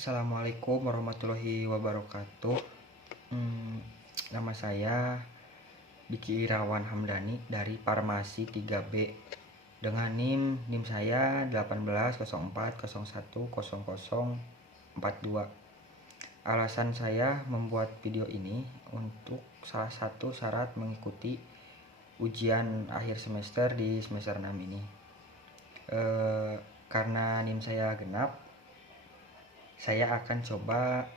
Assalamualaikum warahmatullahi wabarakatuh. Nama saya Diki Irawan Hamdani dari Farmasi 3B dengan NIM saya 1804010042. Alasan saya membuat video ini untuk salah satu syarat mengikuti ujian akhir semester di semester 6 ini. Karena NIM saya genap, saya akan coba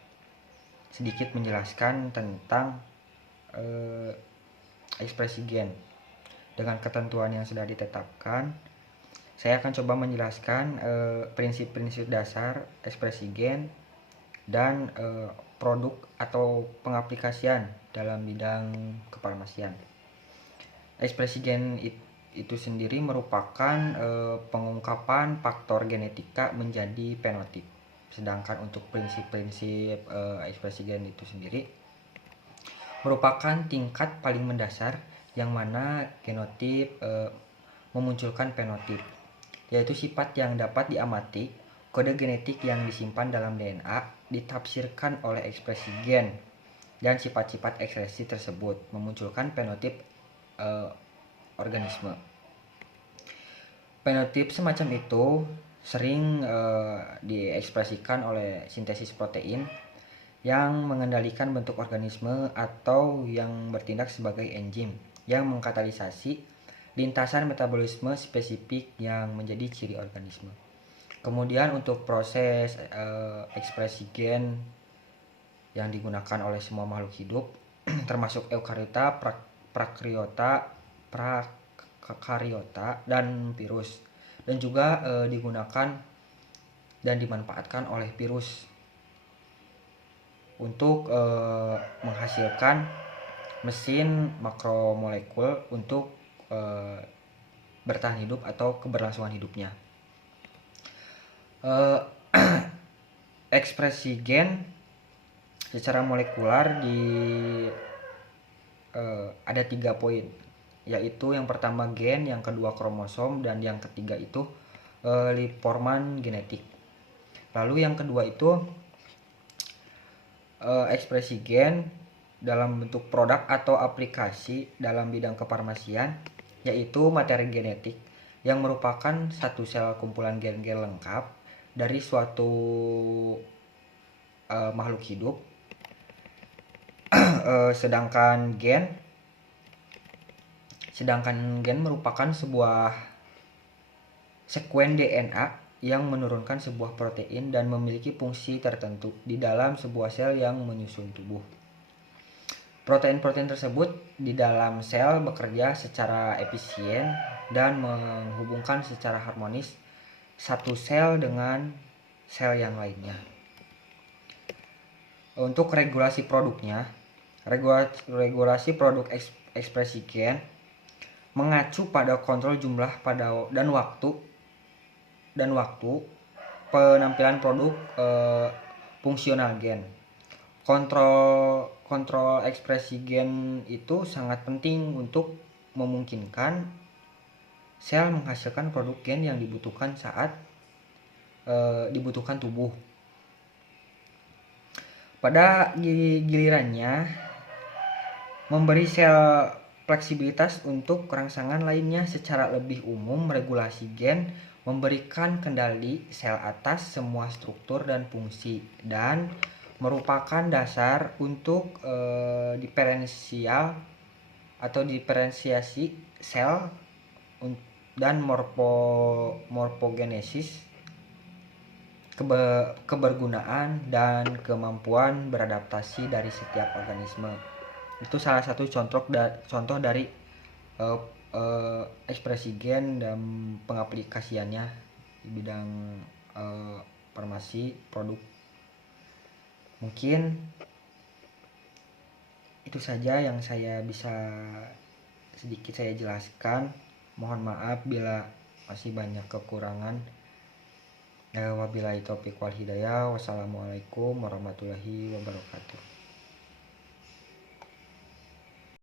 sedikit menjelaskan tentang ekspresi gen. Dengan ketentuan yang sudah ditetapkan, saya akan coba menjelaskan prinsip-prinsip dasar ekspresi gen dan produk atau pengaplikasian dalam bidang kefarmasian. Ekspresi gen itu sendiri merupakan pengungkapan faktor genetika menjadi fenotip. Sedangkan untuk prinsip-prinsip ekspresi gen itu sendiri merupakan tingkat paling mendasar yang mana genotip memunculkan fenotip, yaitu sifat yang dapat diamati. Kode genetik yang disimpan dalam DNA ditafsirkan oleh ekspresi gen, dan sifat-sifat ekspresi tersebut memunculkan fenotip organisme. Fenotip semacam itu sering diekspresikan oleh sintesis protein yang mengendalikan bentuk organisme atau yang bertindak sebagai enzim yang mengkatalisasi lintasan metabolisme spesifik yang menjadi ciri organisme. Kemudian untuk proses ekspresi gen yang digunakan oleh semua makhluk hidup termasuk eukariota, prakariota, dan virus, dan juga digunakan dan dimanfaatkan oleh virus untuk menghasilkan mesin makromolekul untuk bertahan hidup atau keberlangsungan hidupnya. Ekspresi gen secara molekular ada 3 poin, yaitu yang pertama gen, yang kedua kromosom, dan yang ketiga itu liforman genetik. Lalu yang kedua itu ekspresi gen dalam bentuk produk atau aplikasi dalam bidang kefarmasian, yaitu materi genetik yang merupakan satu sel kumpulan gen-gen lengkap dari suatu makhluk hidup. Sedangkan gen merupakan sebuah sekuen DNA yang menurunkan sebuah protein dan memiliki fungsi tertentu di dalam sebuah sel yang menyusun tubuh. Protein-protein tersebut di dalam sel bekerja secara efisien dan menghubungkan secara harmonis satu sel dengan sel yang lainnya. Untuk regulasi produknya, regulasi produk ekspresi gen mengacu pada kontrol jumlah dan waktu penampilan produk fungsional gen. Kontrol ekspresi gen itu sangat penting untuk memungkinkan sel menghasilkan produk gen yang dibutuhkan saat dibutuhkan tubuh. Pada gilirannya, memberi sel fleksibilitas untuk rangsangan lainnya. Secara lebih umum, regulasi gen memberikan kendali sel atas semua struktur dan fungsi dan merupakan dasar untuk diferensiasi sel dan morfogenesis, kebergunaan, dan kemampuan beradaptasi dari setiap organisme. Itu salah satu contoh dari ekspresi gen dan pengaplikasiannya di bidang farmasi produk. Mungkin itu saja yang saya bisa sedikit saya jelaskan. Mohon maaf bila masih banyak kekurangan. Wabillahi taufiq wal hidayah. Wassalamualaikum warahmatullahi wabarakatuh.